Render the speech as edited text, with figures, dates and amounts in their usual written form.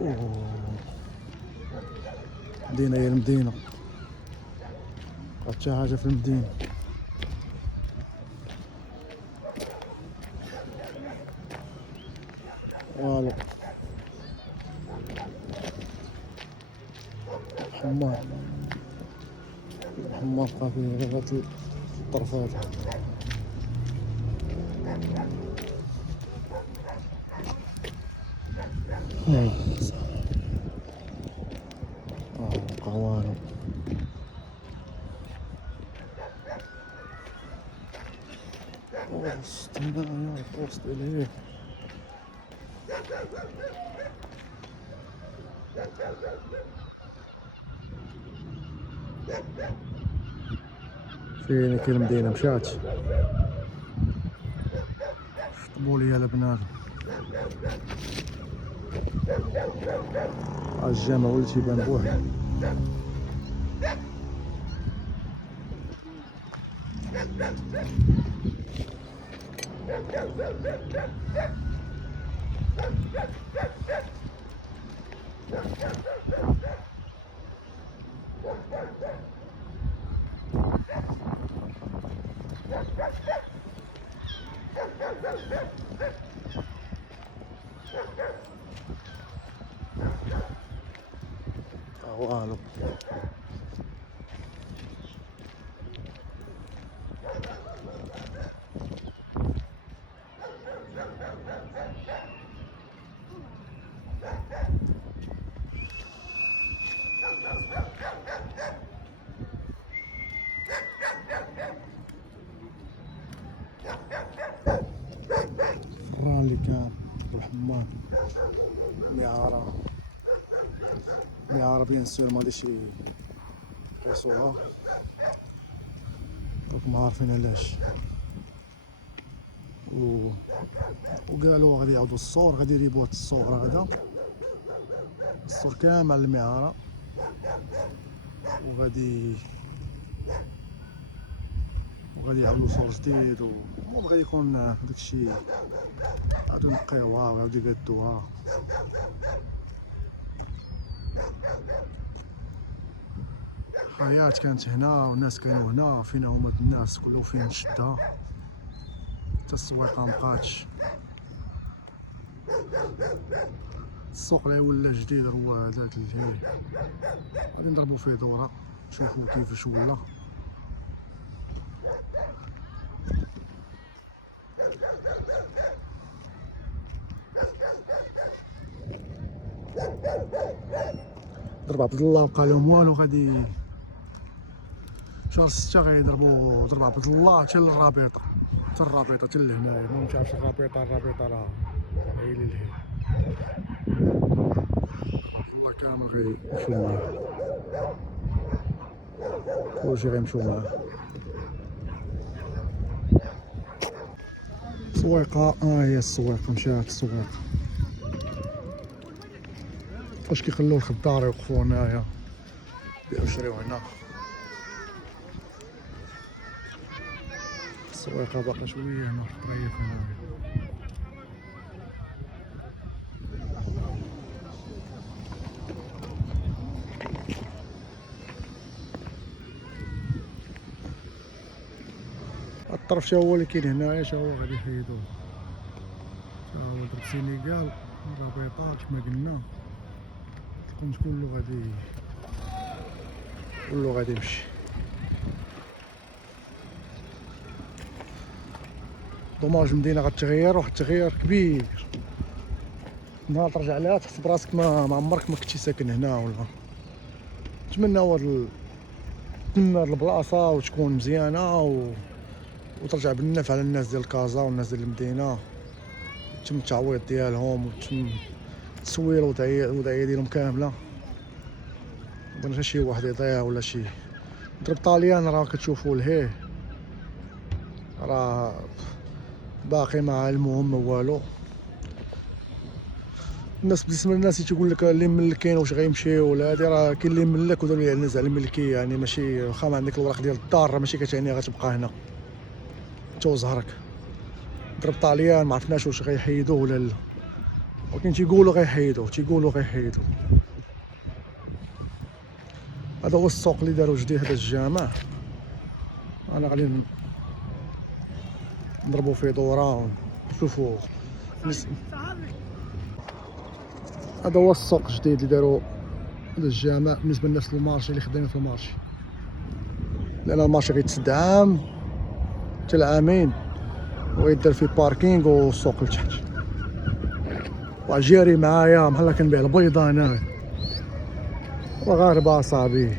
اوه مدينة هي المدينة، حتى حاجة في المدينة. والو حمار، الحمار بقى فيه غير هاد الطرفات. قوانو وسط هنايا وسط إليه. فين كاين المدينة مشات، شطبوا ليا البنادم. الجامع ولات يبان بوحدو. والو الران اللي كان والحمام ميعارة بيان سور مغاديش يقيسوها، راكم عارفين علاش. وقالوا غادي يعاودوا الصور، غادي يريبوا هاد الصور هذا الصور كامل على المعارة، وغادي يعملوا صور جديد. المهم غادي يكون داكشي غادي ينقيوها ويعاودو يقادوها. حياة كانت هنا والناس كانوا هنا، فين هما هاد الناس كلهم فين شدها، حتى السويقة مبقاتش. السوق اللي ولا جديد هو هذاك اللي فيه، غادي نضربو فيه دورة نشوفو كيفاش ولا. ضرب عبد الله وقال لهم والو، غادي شهر 6 غيضربوا ضرب عبد الله حتى للرابطة، حتى الرابطة حتى لهنايا. ما مشاش الرابطة راه عيلي لهيه. الله كامل غيمشيو معاه، كلشي غيمشيو معاه. السويقة هي السويق، مشات السويق. فاش كيخليو الخضار يوقفوا هنايا يبيعو يشريو هنا. السويقة باقا شوية هنا في الطريق هنايا. الطرف تا هو اللي كاين هنايا، تا هو غادي يحيدوه، تا هو درب سينيغال الرابطة كما قلنا. الكونت كله غادي يمشي. دوماج المدينة غتغير، واحد التغيير كبير. نهار ترجع لها تحس براسك ما عمرك ما كنتي ساكن هنا. ولا نتمنى تمنى هاد البلاصة وتكون مزيانة وترجع بالنفع على الناس ديال كازا والناس ديال المدينة، يتم التعويض ديالهم وتم تسوير الوضعية ديالهم كاملة. مبغيناش شي واحد يضيع ولا شي ضرب طاليان. راه كتشوفوا لهيه راه باقي ما علموهم ما والو. الناس بالنسبه للناس تيقول لك اللي ملكين واش غيمشي ولا هادي، راه كاين اللي ملك ودول اللي الناس على الملكيه. يعني ماشي واخا ما عندك الورق ديال الدار راه ماشي كتعني غتبقى هنا انت وزهرك. ضرب طاليان ما عرفناش واش غيحيدوه ولا لا. ولكن تيقولوا غيحيدوه هذا هو السوق اللي داروا جديد، هذا الجامع. انا غادي نضربوا فيه دوره ونشوفوا هذا هو السوق الجديد اللي داروا هذا الجامع بالنسبه للناس المارشي اللي خدامين في المارشي، لان المارشي غيتسد عام حتى العامين ويدار فيه باركينغ والسوق لتحت. وجاري معايا بحال كنبيع البيضه انا وغاربه اصاحبي.